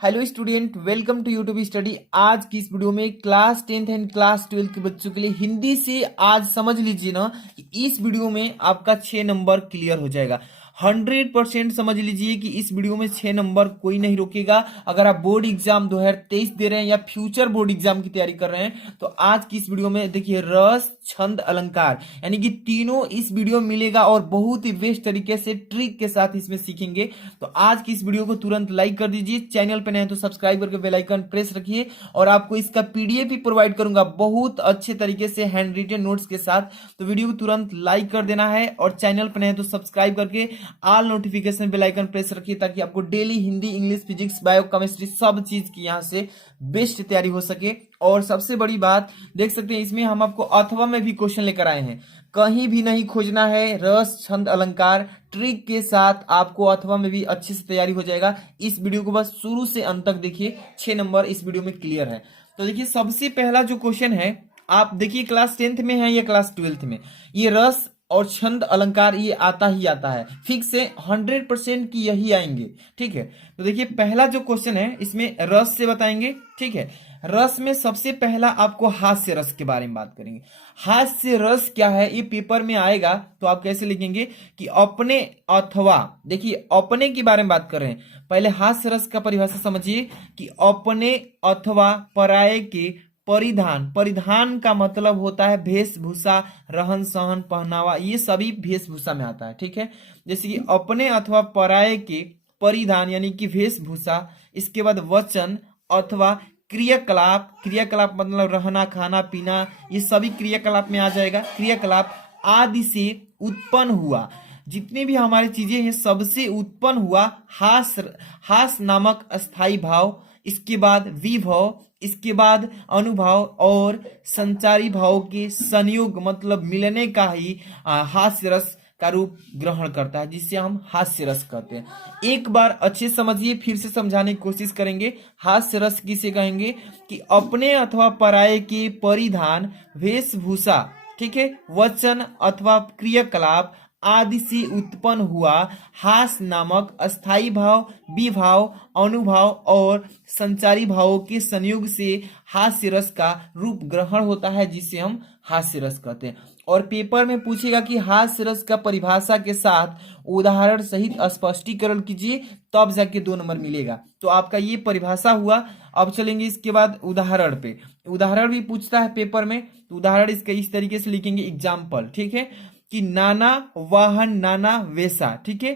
Hello student, welcome to YouTube study. आज की इस वीडियो में क्लास 10th एंड क्लास 12 के बच्चों के लिए हिंदी से आज समझ लीजिए ना कि इस वीडियो में आपका 6 नंबर क्लियर हो जाएगा। 100% समझ लीजिए कि इस वीडियो में 6 नंबर कोई नहीं रोकेगा। अगर आप बोर्ड एग्जाम 2023 दे रहे हैं या फ्यूचर बोर्ड एग्जाम की तैयारी कर रहे हैं तो आज की इस वीडियो में देखिए रस, छंद, अलंकार यानी कि तीनों इस वीडियो में मिलेगा और बहुत ही बेस्ट तरीके से ट्रिक के साथ इसमें सीखेंगे। तो आज की इस वीडियो को तुरंत लाइक कर दीजिए, चैनल पे नए हैं तो सब्सक्राइब करके बेल आइकन प्रेस रखिए और आपको इसका पीडीएफ भी प्रोवाइड करूंगा बहुत अच्छे तरीके से हैंड रिटन नोट्स के साथ। तो वीडियो को तुरंत लाइक कर देना है और चैनल पे नए हैं तो सब्सक्राइब करके all notification bell icon press रखिए ताकि आपको daily Hindi, English, physics, bio, chemistry सब चीज की यहाँ से बेस्ट तैयारी हो सके। और सबसे बड़ी बात देख सकते हैं इसमें हम आपको अथवा में भी क्वेश्चन लेकर आए हैं, कहीं भी नहीं खोजना है। रस, छंद, अलंकार ट्रिक के साथ आपको अथवा में भी अच्छे से तैयारी हो जाएगा। इस वीडियो को बस शुरू से अंत तक देखिए, 6 नंबर इस वीडियो में क्लियर है। तो देखिए सबसे पहला जो क्वेश्चन है, आप देखिए क्लास 10th में है या क्लास 12th में, ये रस और छंद अलंकार ये आता ही आता है, फिक्स से 100% की यही आएंगे। ठीक है, तो देखिए पहला जो क्वेश्चन है इसमें रस से बताएंगे। ठीक है, रस में सबसे पहला आपको हास्य रस के बारे में बात करेंगे। हास्य रस क्या है ये पेपर में आएगा, तो आप कैसे लिखेंगे कि अपने अथवा, देखिए अपने के बारे में बात कर रहे हैं। पहले हास्य रस का परिभाषा समझिए कि अपने अथवा पराये के परिधान। परिधान का मतलब होता है वेशभूषा, रहन सहन, पहनावा, ये सभी वेशभूषा में आता है। ठीक है, जैसे कि अपने अथवा पराये के परिधान यानी कि वेशभूषा, इसके बाद वचन अथवा क्रियाकलाप। क्रियाकलाप मतलब रहना, खाना, पीना, ये सभी क्रियाकलाप में आ जाएगा। क्रियाकलाप आदि से उत्पन्न हुआ, जितनी भी हमारी चीजें हैं सबसे उत्पन्न हुआ हास नामक अस्थाई भाव। इसके बाद विभव, इसके बाद अनुभाव और संचारी भाव के संयोग मतलब मिलने का ही हास्य रस का रूप ग्रहण करता है, जिसे हम हास्य रस कहते हैं। एक बार अच्छे समझिए, फिर से समझाने की कोशिश करेंगे। हास्य रस किसे कहेंगे कि अपने अथवा पराये के परिधान, वेशभूषा, ठीक है, वचन अथवा क्रियाकलाप आदि से उत्पन्न हुआ हास नामक अस्थाई भाव, विभाव, अनुभाव और संचारी भावों के संयोग से हास्य रस का रूप ग्रहण होता है, जिसे हम हास्य रस कहते हैं। और पेपर में पूछेगा कि हास्य रस का परिभाषा के साथ उदाहरण सहित स्पष्टीकरण कीजिए, तब जाके 2 नंबर मिलेगा। तो आपका ये परिभाषा हुआ। अब चलेंगे इसके बाद उदाहरण पे। उदाहरण भी पूछता है पेपर में, तो उदाहरण इसका इस तरीके से लिखेंगे एग्जाम्पल। ठीक है, कि नाना वाहन नाना वेशा। ठीक है,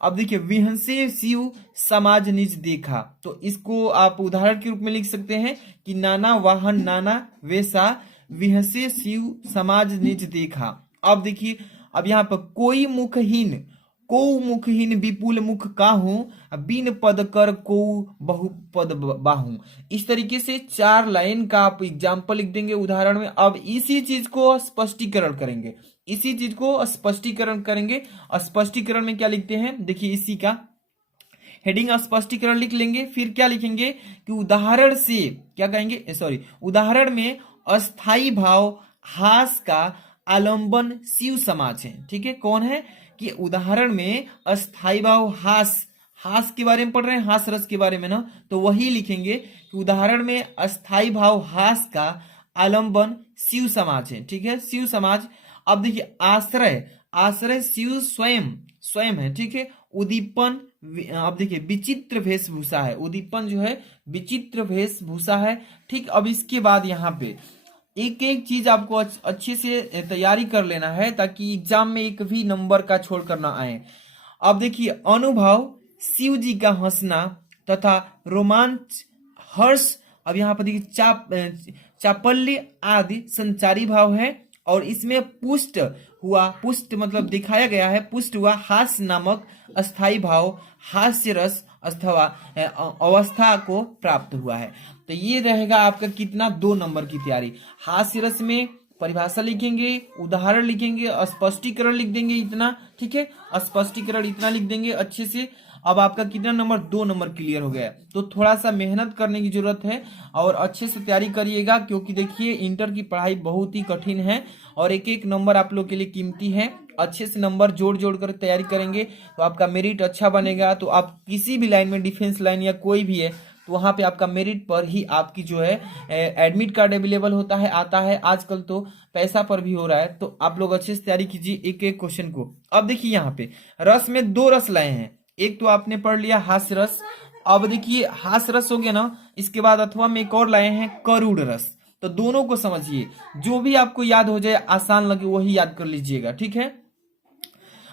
अब देखिए विहंसे शिव समाज निज देखा, तो इसको आप उदाहरण के रूप में लिख सकते हैं कि नाना वाहन नाना वेशा, विहंसे शिव समाज निज देखा। अब देखिए, अब यहाँ पर कोई मुखहीन, को मुखहीन विपुल मुख काहू, बिन पद कर को बहुपद बाहू। इस तरीके से 4 लाइन का आप एग्जाम्पल लिख देंगे उदाहरण में। अब इसी चीज को स्पष्टीकरण करेंगे, इसी चीज को स्पष्टीकरण करेंगे। स्पष्टीकरण में क्या लिखते हैं, देखिए इसी का हेडिंग स्पष्टीकरण लिख लेंगे। फिर क्या लिखेंगे कि उदाहरण से क्या कहेंगे, सॉरी, उदाहरण में अस्थाई भाव हास का आलंबन शिव समाज है। ठीक है, कौन है कि उदाहरण में अस्थाई भाव हास के बारे में पढ़ रहे हैं, हास रस के बारे में ना, तो वही लिखेंगे कि उदाहरण में अस्थाई भाव हास का आलंबन शिव समाज है। ठीक है, शिव समाज। अब देखिए आश्रय, आश्रय शिव स्वयं है। ठीक है, उद्दीपन, अब देखिए विचित्र वेशभूषा है, उद्दीपन जो है विचित्र वेशभूषा है। ठीक, अब इसके बाद यहाँ पे एक एक चीज आपको अच्छे से तैयारी कर लेना है ताकि एग्जाम में एक भी नंबर का छोड़कर ना आए। अब देखिए अनुभाव, शिव जी का हंसना तथा रोमांच, हर्ष। अब यहाँ पर देखिए चापल्य आदि संचारी भाव है। और इसमें पुष्ट हुआ, पुष्ट मतलब दिखाया गया है, पुष्ट हुआ हास्य नामक अस्थाई भाव, हास्य रस अथवा अवस्था को प्राप्त हुआ है। तो ये रहेगा आपका कितना, 2 नंबर की तैयारी। हास्य रस में परिभाषा लिखेंगे, उदाहरण लिखेंगे, स्पष्टीकरण लिख देंगे इतना। ठीक है, स्पष्टीकरण इतना लिख देंगे अच्छे से। अब आपका कितना नंबर, 2 नंबर क्लियर हो गया। तो थोड़ा सा मेहनत करने की जरूरत है और अच्छे से तैयारी करिएगा, क्योंकि देखिए इंटर की पढ़ाई बहुत ही कठिन है और एक एक नंबर आप लोग के लिए कीमती है। अच्छे से नंबर जोड़ जोड़ कर तैयारी करेंगे तो आपका मेरिट अच्छा बनेगा। तो आप किसी भी लाइन में, डिफेंस लाइन या कोई भी है, तो वहां पे आपका मेरिट पर ही आपकी जो है एडमिट कार्ड अवेलेबल होता है, आता है। आजकल तो पैसा पर भी हो रहा है, तो आप लोग अच्छे से तैयारी कीजिए एक एक क्वेश्चन को। अब देखिए यहाँ पे रस में दो रस लाए हैं, एक तो आपने पढ़ लिया हास्य रस। अब देखिए हास्य रस हो गया ना, इसके बाद अथवा में एक और लाए हैं करूड़ रस। तो दोनों को समझिए, जो भी आपको याद हो जाए, आसान लगे वही याद कर लीजिएगा, ठीक है।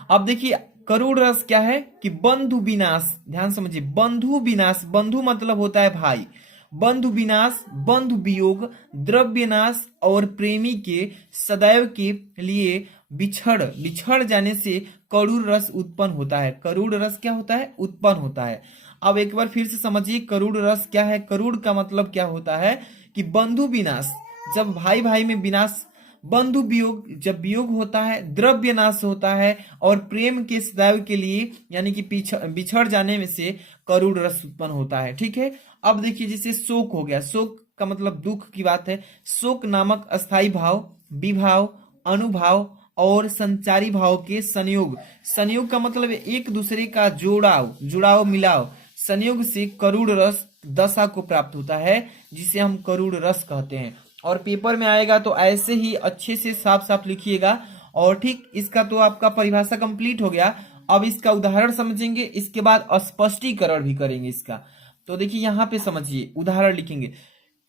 अब देखिए करूड़ रस क्या है कि बंधु विनाश, ध्यान समझिए, बंधु विनाश, बंधु मतलब होता है भाई, बंधु विनाश, बंधु वियोग, द्रव्य नाश और प्रेमी के सदैव के लिए बिछड़ बिछड़ जाने से करूड़ रस उत्पन्न होता है। करूड़ रस क्या होता है? उत्पन्न होता है। अब एक बार फिर से समझिए करूड़ रस क्या है। करूड़ का मतलब क्या होता है कि बंधु विनाश, जब भाई भाई में विनाश, बंधु वियोग जब वियोग होता है, द्रव्य नाश होता है, और प्रेम के सदैव के लिए यानी कि बिछड़ जाने में से करूड़ रस उत्पन्न होता है, ठीक है। अब देखिए जैसे शोक हो गया, शोक का मतलब दुख की बात है। शोक नामक अस्थाई भाव, विभाव, अनुभाव और संचारी भाव के संयोग, संयोग का मतलब एक दूसरे का जोड़ाव, जुड़ाव, मिलाव, संयोग से करूड़ रस दशा को प्राप्त होता है, जिसे हम करूड़ रस कहते हैं। और पेपर में आएगा तो ऐसे ही अच्छे से साफ साफ लिखिएगा। और ठीक, इसका तो आपका परिभाषा कंप्लीट हो गया। अब इसका उदाहरण समझेंगे, इसके बाद स्पष्टीकरण भी करेंगे इसका। तो देखिए यहाँ पे समझिए, उदाहरण लिखेंगे।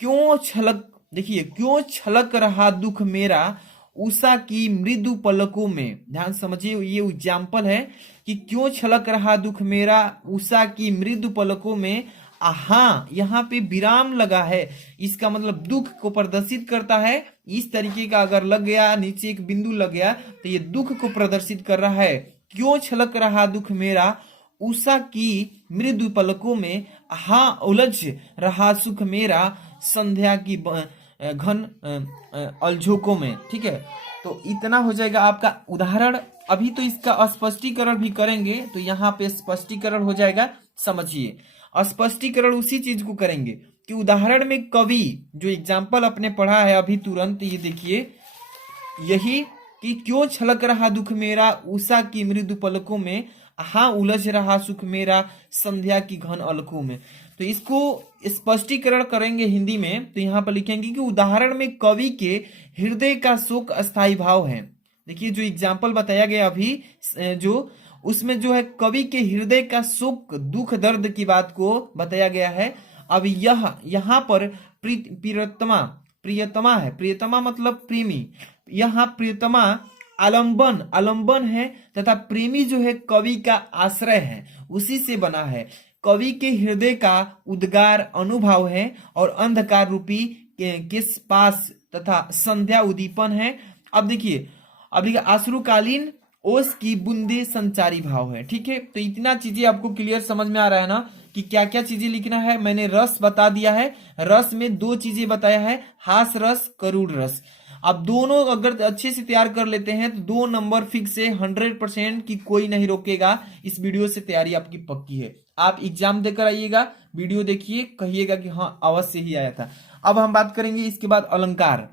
क्यों छलक, देखिए, क्यों छलक रहा दुख मेरा उषा की मृदु पलकों में, ध्यान समझिए, ये एग्जाम्पल है कि क्यों छलक रहा दुख मेरा उषा की मृदु पलकों में। हाँ, यहाँ पे विराम लगा है, इसका मतलब दुख को प्रदर्शित करता है। इस तरीके का अगर लग गया, नीचे एक बिंदु लग गया, तो ये दुख को प्रदर्शित कर रहा है। क्यों छलक रहा दुख मेरा उषा की मृदु पलकों में, हाँ उलझ रहा सुख मेरा संध्या की घन अलझोकों में, ठीक है। तो इतना हो जाएगा आपका उदाहरण। अभी तो इसका स्पष्टीकरण भी करेंगे, तो यहाँ पे स्पष्टीकरण हो जाएगा। समझिए, स्पष्टीकरण उसी चीज को करेंगे कि उदाहरण में कवि जो एग्जाम्पल अपने पढ़ा है अभी तुरंत, ये देखिए, यही कि क्यों छलक रहा दुख मेरा उषा की मृदु पलकों में, हाँ उलझ रहा सुख मेरा संध्या की घन अलकों में। तो इसको स्पष्टीकरण करेंगे हिंदी में, तो यहाँ पर लिखेंगे कि उदाहरण में कवि के हृदय का शोक अस्थाई भाव है। देखिए जो एग्जाम्पल बताया गया अभी, जो उसमें जो है कवि के हृदय का शोक, दुख, दर्द की बात को बताया गया है। अब यह यहाँ पर प्रियतमा, प्रियतमा है, प्रियतमा मतलब प्रेमी, यहाँ प्रियतमा आलंबन, आलंबन है, तथा प्रेमी जो है कवि का आश्रय है, उसी से बना है। कवि के हृदय का उद्गार अनुभाव है, और अंधकार रूपी के पास तथा संध्या उद्दीपन है। अब देखिए आश्रुकालीन ओस की बूंदे संचारी भाव है, ठीक है। तो इतना चीजें आपको क्लियर समझ में आ रहा है ना कि क्या क्या चीजें लिखना है। मैंने रस बता दिया है, रस में दो चीजें बताया है, हास रस, करूड़ रस। अब दोनों अगर अच्छे से तैयार कर लेते हैं तो 2 नंबर फिक्स है, 100% की कोई नहीं रोकेगा। इस वीडियो से तैयारी आपकी पक्की है। आप एग्जाम देकर आइएगा, वीडियो देखिए, कहिएगा कि हाँ अवश्य ही आया था। अब हम बात करेंगे इसके बाद अलंकार।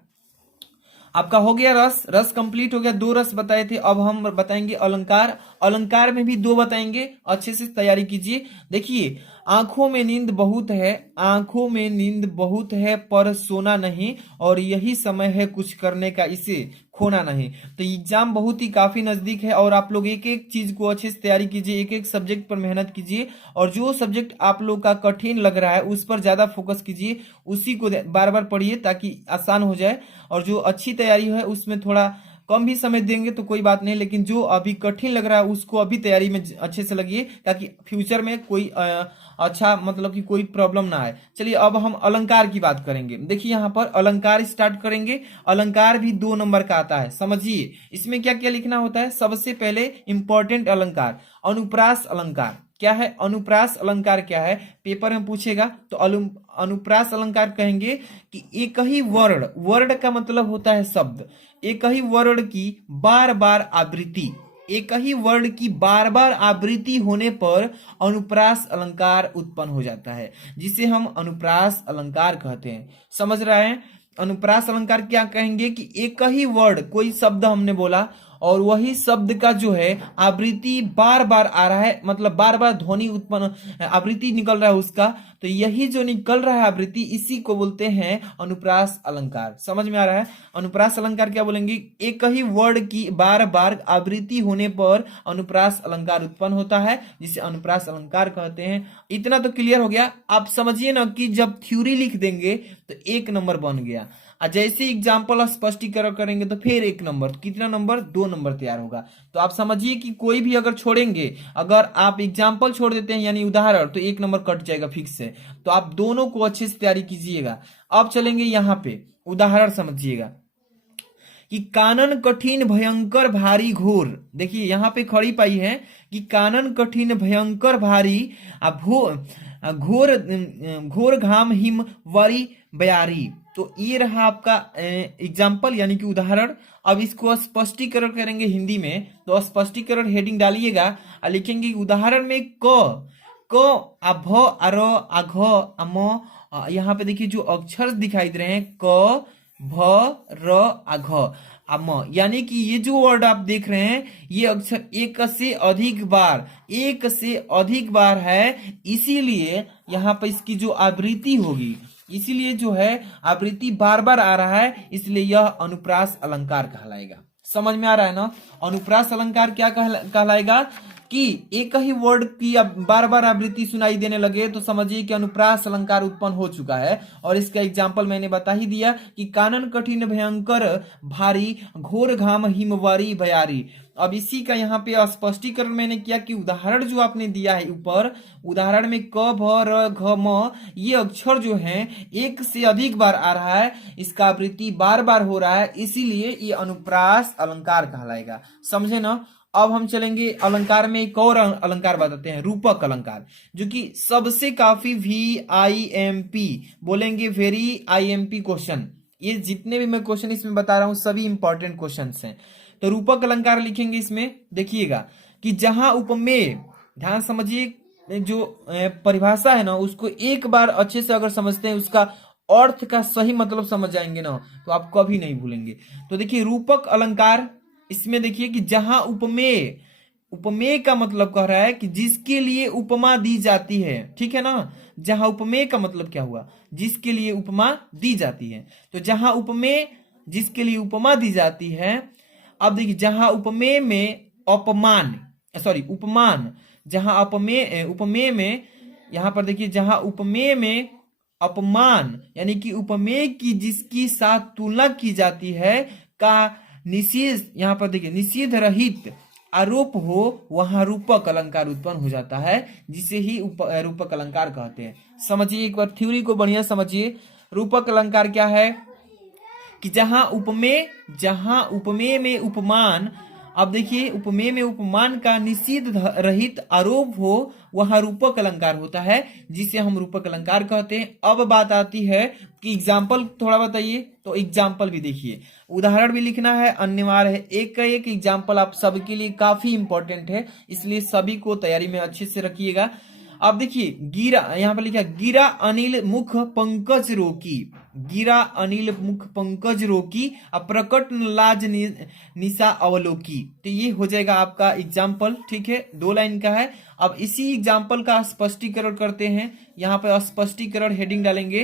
आपका हो गया रस, रस कंप्लीट हो गया, 2 रस बताए थे। अब हम बताएंगे अलंकार। अलंकार में भी 2 बताएंगे, अच्छे से तैयारी कीजिए। देखिए, आंखों में नींद बहुत है, आंखों में नींद बहुत है पर सोना नहीं, और यही समय है कुछ करने का, इसे खोना नहीं। तो एग्जाम बहुत ही काफी नजदीक है, और आप लोग एक एक चीज को अच्छे से तैयारी कीजिए, एक एक सब्जेक्ट पर मेहनत कीजिए, और जो सब्जेक्ट आप लोग का कठिन लग रहा है उस पर ज्यादा फोकस कीजिए, उसी को बार बार पढ़िए ताकि आसान हो जाए। और जो अच्छी तैयारी है उसमें थोड़ा कम भी समय देंगे तो कोई बात नहीं, लेकिन जो अभी कठिन लग रहा है उसको अभी तैयारी में अच्छे से लगिए, ताकि फ्यूचर में कोई अच्छा मतलब कि कोई प्रॉब्लम ना आए। चलिए अब हम अलंकार की बात करेंगे। देखिए यहाँ पर अलंकार स्टार्ट करेंगे। अलंकार भी 2 नंबर का आता है, समझिए इसमें क्या क्या लिखना होता है। सबसे पहले इंपॉर्टेंट अलंकार, अनुप्रास अलंकार क्या है। अनुप्रास अलंकार क्या है, पेपर में पूछेगा। तो अनुप्रास अलंकार कहेंगे कि एक ही वर्ड, वर्ड का मतलब होता है शब्द, एक ही वर्ड की बार बार आवृत्ति, एक ही वर्ड की बार बार आवृत्ति होने पर अनुप्रास अलंकार उत्पन्न हो जाता है, जिसे हम अनुप्रास अलंकार कहते हैं। समझ रहे हैं। अनुप्रास अलंकार क्या कहेंगे कि एक ही वर्ड, कोई शब्द हमने बोला और वही शब्द का जो है आवृत्ति बार बार आ रहा है, मतलब बार बार ध्वनि उत्पन्न आवृत्ति निकल रहा है उसका, तो यही जो निकल रहा है आवृत्ति, इसी को बोलते हैं अनुप्रास अलंकार। समझ में आ रहा है? अनुप्रास अलंकार क्या बोलेंगे? एक ही वर्ड की बार बार आवृत्ति होने पर अनुप्रास अलंकार उत्पन्न होता है, जिसे अनुप्रास अलंकार कहते हैं। इतना तो क्लियर हो गया। आप समझिए ना कि जब थ्योरी लिख देंगे तो 1 नंबर बन गया, और जैसे एग्जाम्पल स्पष्टीकरण करेंगे तो फिर 1 नंबर, कितना नंबर? 2 नंबर तैयार होगा। तो आप समझिए कि कोई भी अगर छोड़ेंगे, अगर आप एग्जाम्पल छोड़ देते हैं यानी उदाहरण, तो 1 नंबर कट जाएगा फिक्स से। तो आप दोनों को अच्छे से तैयारी कीजिएगा। अब चलेंगे यहाँ पे, उदाहरण समझिएगा कि कानन कठिन भयंकर भारी घोर। देखिए यहाँ पे खड़ी पाई है कि कानन कठिन भयंकर भारी घोर घोर घाम हिम वरी बयारी। तो ये रहा आपका एग्जाम्पल यानी कि उदाहरण। अब इसको स्पष्टीकरण करेंगे हिंदी में, तो स्पष्टीकरण हेडिंग डालिएगा और लिखेंगे उदाहरण में क अभ अर अघ अम। यहाँ पे देखिए जो अक्षर दिखाई दे रहे हैं क भ र अघ अम, यानी कि ये जो वर्ड आप देख रहे हैं ये अक्षर एक से अधिक बार है, इसीलिए यहाँ पर इसकी जो आवृत्ति होगी, इसीलिए जो है आवृत्ति बार बार आ रहा है, इसलिए यह अनुप्रास अलंकार कहलाएगा। समझ में आ रहा है ना? अनुप्रास अलंकार क्या कहलाएगा कि एक ही वर्ड की बार बार आवृत्ति सुनाई देने लगे तो समझिए कि अनुप्रास अलंकार उत्पन्न हो चुका है। और इसका एग्जाम्पल मैंने बता ही दिया कि कानन कठिन भयंकर भारी घोर घाम हिमवारी बयारी। अब इसी का यहाँ पे स्पष्टीकरण मैंने किया कि उदाहरण जो आपने दिया है ऊपर, उदाहरण में क भ र घ म, ये अक्षर जो हैं एक से अधिक बार आ रहा है, इसका आवृत्ति बार बार हो रहा है, इसीलिए ये अनुप्रास अलंकार कहलाएगा। समझे ना? अब हम चलेंगे अलंकार में, एक और अलंकार बताते हैं, रूपक अलंकार, जो कि सबसे काफी VIMP बोलेंगे, वेरी IMP क्वेश्चन। ये जितने भी मैं क्वेश्चन इसमें बता रहा हूं सभी इंपॉर्टेंट क्वेश्चंस हैं। तो रूपक अलंकार लिखेंगे इसमें, देखिएगा कि जहां उपमेय, ध्यान समझिए, जो परिभाषा है ना उसको एक बार अच्छे से अगर समझते हैं, उसका अर्थ का सही मतलब समझ जाएंगे ना, तो आप कभी नहीं भूलेंगे। तो देखिए रूपक अलंकार, इसमें देखिए कि जहां उपमेय, उपमेय का मतलब कह रहा है कि जिसके लिए उपमा दी जाती है, ठीक है ना? जहां उपमेय का मतलब क्या हुआ? जिसके लिए उपमा दी जाती है। तो जहां उपमेय, जिसके लिए उपमा दी जाती है। अब देखिए जहां उपमेय में अपमान, सॉरी उपमान, जहां उपमेय में, यहां पर देखिए जहां उपमेय में अपमान यानी कि उपमेय की जिसकी साथ तुलना की जाती है का निषेध, यहाँ पर देखिए निषेध रहित आरोप हो, वहां रूपक अलंकार उत्पन्न हो जाता है, जिसे ही रूपक अलंकार कहते हैं। समझिए एक बार थ्योरी को बढ़िया समझिए। रूपक अलंकार क्या है कि जहां उपमेय में उपमान, अब देखिए उपमेय में उपमान का निषेध रहित आरोप हो, वहां रूपक अलंकार होता है, जिसे हम रूपक अलंकार कहते हैं। अब बात आती है कि एग्जाम्पल थोड़ा बताइए, तो एग्जाम्पल भी देखिए, उदाहरण भी लिखना है, अनिवार्य है। एक का एक एग्जाम्पल आप सबके लिए काफी इंपॉर्टेंट है, इसलिए सभी को तैयारी में अच्छे से रखिएगा। अब देखिए गिरा, यहाँ पर लिखा गिरा अनिल मुख पंकज रोकी, गिरा अनिल मुख पंकज रोकी, प्रकट लाज निशा अवलोकी। तो ये हो जाएगा आपका एग्जाम्पल, ठीक है? 2 लाइन का है। अब इसी एग्जाम्पल का स्पष्टीकरण करते हैं। यहाँ पे स्पष्टीकरण हेडिंग डालेंगे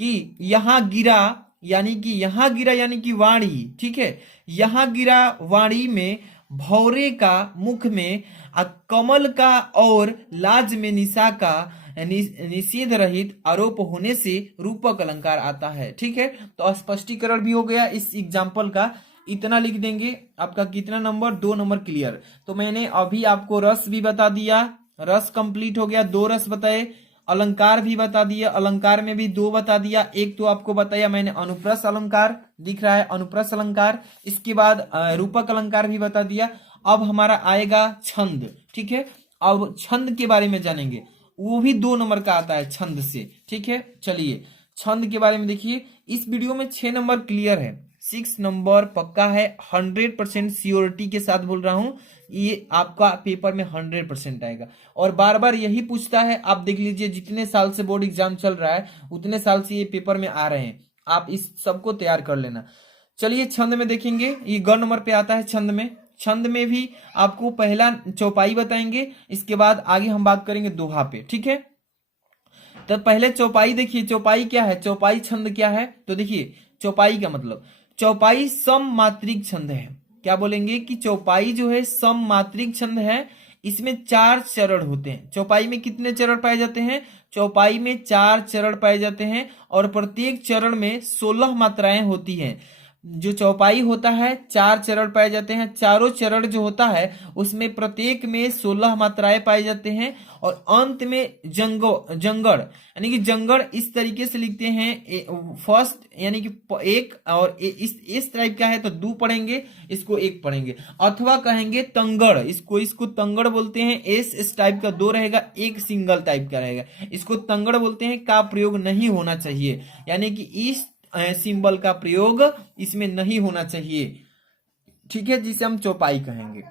कि यहाँ गिरा यानी कि वाणी, ठीक है? यहाँ गिरा वाणी में, भौरे का मुख में, कमल का और लाज में निशा का निषेध रहित आरोप होने से रूपक अलंकार आता है, ठीक है? तो स्पष्टीकरण भी हो गया इस एग्जाम्पल का, इतना लिख देंगे। आपका कितना नंबर? 2 number clear. तो मैंने अभी आपको रस भी बता दिया, रस कंप्लीट हो गया, 2 रस बताए। अलंकार भी बता दिया, अलंकार में भी 2 बता दिया। एक तो आपको बताया मैंने अनुप्रास अलंकार, दिख रहा है अनुप्रास अलंकार। इसके बाद रूपक अलंकार भी बता दिया। अब हमारा आएगा छंद, ठीक है? अब छंद के बारे में जानेंगे, वो भी 2 नंबर का आता है छंद से, ठीक है? चलिए छंद के बारे में देखिए। इस वीडियो में 6 नंबर क्लियर है, 6 नंबर पक्का है, 100% श्योरिटी के साथ बोल रहा हूं, ये आपका पेपर में 100% आएगा। और बार बार यही पूछता है, आप देख लीजिए जितने साल से बोर्ड एग्जाम चल रहा है उतने साल से ये पेपर में आ रहे हैं, आप इस सबको तैयार कर लेना। चलिए छंद में देखेंगे, ये ग नंबर पे आता है छंद में। छंद में भी आपको पहला चौपाई बताएंगे, इसके बाद आगे हम बात करेंगे दोहा पे, ठीक है। तो पहले चौपाई देखिए, चौपाई क्या है, चौपाई छंद क्या है, तो देखिए चौपाई का मतलब, चौपाई सम मात्रिक छंद है। क्या बोलेंगे कि चौपाई जो है सम मात्रिक छंद है, इसमें 4 चरण होते हैं। चौपाई में कितने चरण पाए जाते हैं, चौपाई में 4 चरण पाए जाते हैं और प्रत्येक चरण में 16 मात्राएं होती हैं। जो चौपाई होता है 4 चरण पाए जाते हैं, चारों चरण जो होता है उसमें प्रत्येक में 16 मात्राएं पाए जाते हैं और अंत में जंगड़ यानी कि जंगड़ इस तरीके से लिखते हैं, फर्स्ट यानी कि एक, और इस टाइप का है तो दो पढ़ेंगे, इसको एक पढ़ेंगे, अथवा कहेंगे तंगड़, इसको तंगड़ बोलते हैं। इस टाइप का दो रहेगा, एक सिंगल टाइप का रहेगा, इसको तंगड़ बोलते हैं। का प्रयोग नहीं होना चाहिए, यानी कि इस सिंबल का प्रयोग इसमें नहीं होना चाहिए, ठीक है, जिसे हम चौपाई कहेंगे।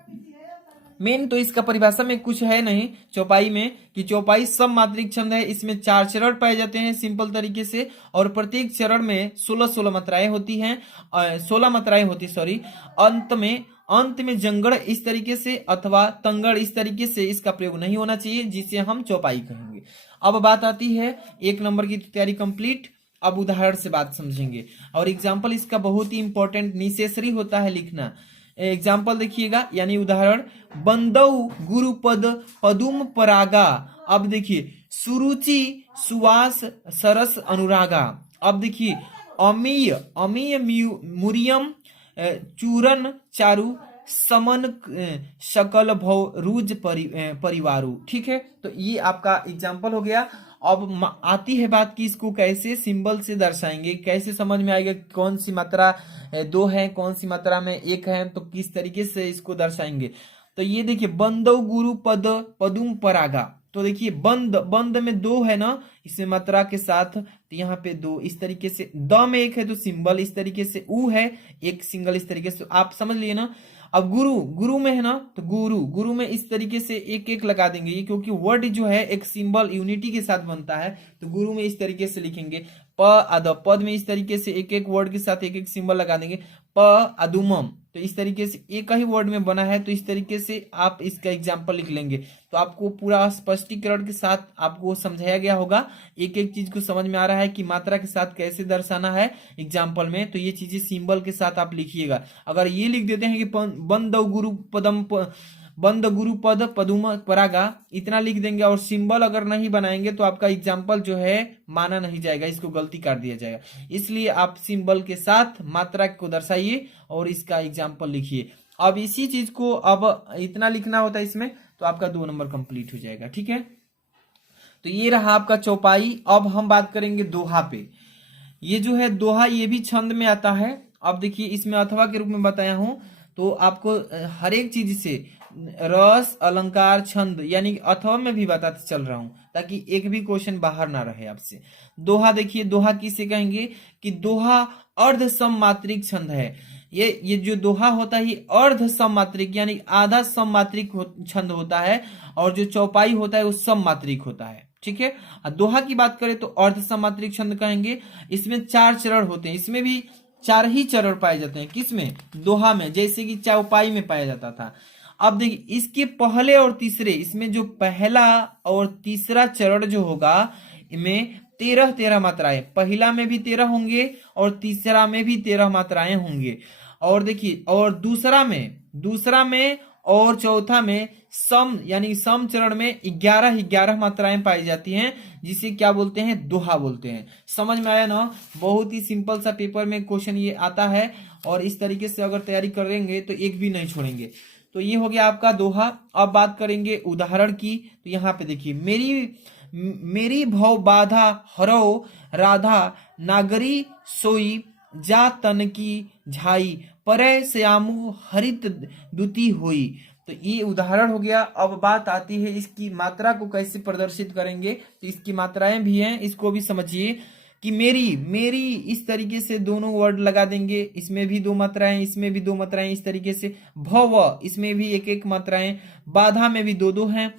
मेन तो इसका परिभाषा में कुछ है नहीं चौपाई में, कि चौपाई सम मात्रिक छंद है, इसमें 4 चरण पाए जाते हैं सिंपल तरीके से, और प्रत्येक चरण में 16 मात्राएं होती हैं, 16 मात्राएं होती, सॉरी। अंत में जंगड़ इस तरीके से अथवा तंगड़ इस तरीके से इसका प्रयोग नहीं होना चाहिए, जिसे हम चौपाई कहेंगे। अब बात आती है 1 नंबर की तैयारी कंप्लीट। अब उदाहरण से बात समझेंगे, और एग्जाम्पल इसका बहुत ही इंपॉर्टेंट नेसेसरी होता है लिखना। एग्जाम्पल देखिएगा, यानी उदाहरण, बंदौ गुरुपद पदुम परागा। अब देखिए सुरुचि सुवास सरस अनुरागा। अब देखिए अमीय अमीय मुरियम चूरन चारु समन शकल भव रुज परिवारु, ठीक है। तो ये आपका एग्जाम्पल हो गया। अब आती है बात कि इसको कैसे सिंबल से दर्शाएंगे, कैसे समझ में आएगा कौन सी मात्रा 2 है, कौन सी मात्रा में 1 है, तो किस तरीके से इसको दर्शाएंगे। तो ये देखिए बंदौ गुरु पद पदुम परागा। तो देखिए बंद में 2 है ना, इसमें मात्रा के साथ, तो यहाँ पे 2 इस तरीके से, द में 1 है तो सिंबल इस तरीके से, उ है एक सिंगल इस तरीके से, आप समझ लिए ना। अब गुरु में है ना, तो गुरु में इस तरीके से एक लगा देंगे, ये क्योंकि वर्ड जो है एक सिंबल यूनिटी के साथ बनता है, तो गुरु में इस तरीके से लिखेंगे। पद में इस तरीके से एक वर्ड के साथ एक सिंबल लगा देंगे। अदुमम, तो इस तरीके से एक ही वर्ड में बना है, तो इस तरीके से आप इसका एग्जाम्पल लिख लेंगे। तो आपको पूरा स्पष्टीकरण के साथ आपको समझाया गया होगा, एक चीज को समझ में आ रहा है कि मात्रा के साथ कैसे दर्शाना है एग्जाम्पल में। तो ये चीजें सिंबल के साथ आप लिखिएगा। अगर ये लिख देते हैं कि बंद गुरु पद पदुम परागा, इतना लिख देंगे और सिंबल अगर नहीं बनाएंगे तो आपका एग्जाम्पल जो है माना नहीं जाएगा, इसको गलती कर दिया जाएगा। इसलिए आप सिंबल के साथ मात्रा को दर्शाइए और इसका एग्जाम्पल लिखिए। अब इसी चीज को अब इतना लिखना होता है इसमें, तो आपका 2 नंबर कंप्लीट हो जाएगा, ठीक है। तो ये रहा आपका चौपाई। अब हम बात करेंगे दोहा पे। ये जो है दोहा, ये भी छंद में आता है। अब देखिए इसमें अथवा के रूप में बताया हूं, तो आपको हर एक चीज से रस अलंकार छंद यानी अथवा में भी बताते चल रहा हूं, ताकि एक भी क्वेश्चन बाहर ना रहे आपसे। दोहा देखिए, दोहा किसे कहेंगे कि दोहा अर्ध सममात्रिक छंद है। ये जो दोहा होता है ये अर्ध सममात्रिक यानी आधा सममात्रिक छंद होता है, और जो चौपाई होता है वो सममात्रिक होता है, ठीक है। दोहा की बात करें तो अर्ध सममात्रिक छंद कहेंगे। इसमें 4 चरण होते हैं, इसमें भी 4 ही चरण पाए जाते हैं। किसमें, दोहा में, जैसे कि चौपाई में पाया जाता था। अब देखिए इसके पहले और तीसरे, इसमें जो पहला और तीसरा चरण जो होगा, इनमें 13 मात्राएं, पहला में भी 13 होंगे और तीसरा में भी 13 मात्राएं होंगे। और देखिए, और दूसरा में और चौथा में सम यानी सम चरण में 11 मात्राएं पाई जाती हैं, जिसे क्या बोलते हैं, दोहा बोलते हैं। समझ में आया ना, बहुत ही सिंपल सा पेपर में क्वेश्चन ये आता है, और इस तरीके से अगर तैयारी करेंगे तो एक भी नहीं छोड़ेंगे। तो ये हो गया आपका दोहा। अब बात करेंगे उदाहरण की। तो यहाँ पे देखिए, मेरी भव बाधा हरो राधा नागरी सोई जा तन की झाई परे श्यामु हरित दुती हुई। तो ये उदाहरण हो गया। अब बात आती है इसकी मात्रा को कैसे प्रदर्शित करेंगे। तो इसकी मात्राएं भी हैं, इसको भी समझिए कि मेरी इस तरीके से दोनों वर्ड लगा देंगे, इसमें भी 2 मात्राएं, इसमें भी 2 मात्राएं, इस तरीके से। भव, इसमें भी 1 मात्राएं, बाधा में भी 2 हैं,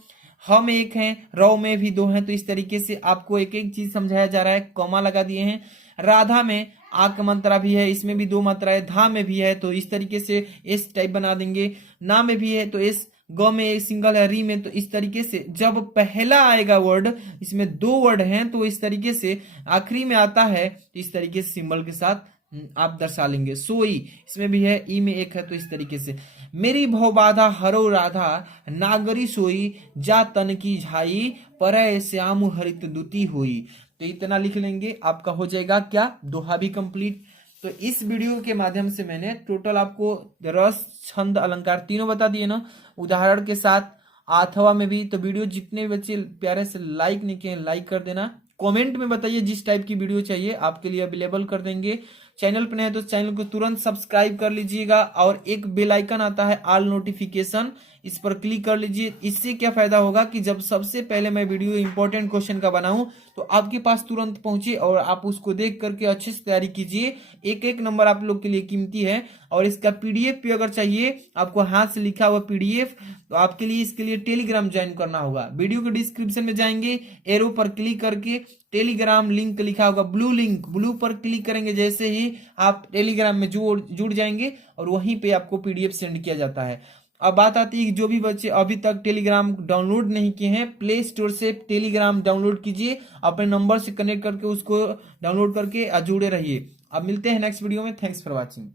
हम एक हैं, रौ में भी दो हैं। तो इस तरीके से आपको एक एक चीज समझाया जा रहा है, कॉमा लगा दिए हैं। राधा में आ का मात्रा भी है, इसमें भी दो मात्रा है। धा में भी है, तो इस तरीके से एस टाइप बना देंगे। ना में भी है तो एस, ग में एक सिंगल है, री में, तो इस तरीके से जब पहला आएगा वर्ड, इसमें दो वर्ड हैं तो इस तरीके से आखिरी में आता है, तो इस तरीके से सिंबल के साथ आप दर्शा लेंगे। सोई, इसमें भी है, ई में एक है, तो इस तरीके से मेरी भव बाधा हरो राधा, नागरी सोई जा तन की झाई, परय श्याम हरित दुती हुई। तो इतना लिख लेंगे, आपका हो जाएगा क्या, दोहा भी कंप्लीट। तो इस वीडियो के माध्यम से मैंने टोटल आपको रस, छंद, अलंकार तीनों बता दिए ना, उदाहरण के साथ, अथवा में भी। तो वीडियो जितने बच्चे प्यारे से लाइक नहीं किए, लाइक कर देना। कमेंट में बताइए जिस टाइप की वीडियो चाहिए, आपके लिए अवेलेबल कर देंगे। चैनल पर नए तो चैनल को तुरंत सब्सक्राइब कर लीजिएगा, और एक बेल आइकन आता है ऑल नोटिफिकेशन, इस पर क्लिक कर लीजिए। इससे क्या फायदा होगा कि जब सबसे पहले मैं वीडियो इंपॉर्टेंट क्वेश्चन का बनाऊं तो आपके पास तुरंत पहुंचे और आप उसको देख करके अच्छे से तैयारी कीजिए। एक एक नंबर आप लोग के लिए कीमती है। और इसका पीडीएफ भी अगर चाहिए आपको, हाथ से लिखा हुआ पीडीएफ, तो आपके लिए इसके लिए टेलीग्राम ज्वाइन करना होगा। वीडियो के डिस्क्रिप्शन में जाएंगे, एरो पर क्लिक करके टेलीग्राम लिंक लिखा होगा, ब्लू लिंक, ब्लू पर क्लिक करेंगे जैसे ही आप टेलीग्राम में जुड़ जाएंगे, और वहीं पे आपको पीडीएफ सेंड किया जाता है। अब बात आती है कि जो भी बच्चे अभी तक टेलीग्राम डाउनलोड नहीं किए हैं, प्ले स्टोर से टेलीग्राम डाउनलोड कीजिए, अपने नंबर से कनेक्ट करके उसको डाउनलोड करके जुड़े रहिए। अब मिलते हैं नेक्स्ट वीडियो में। Thanks for watching.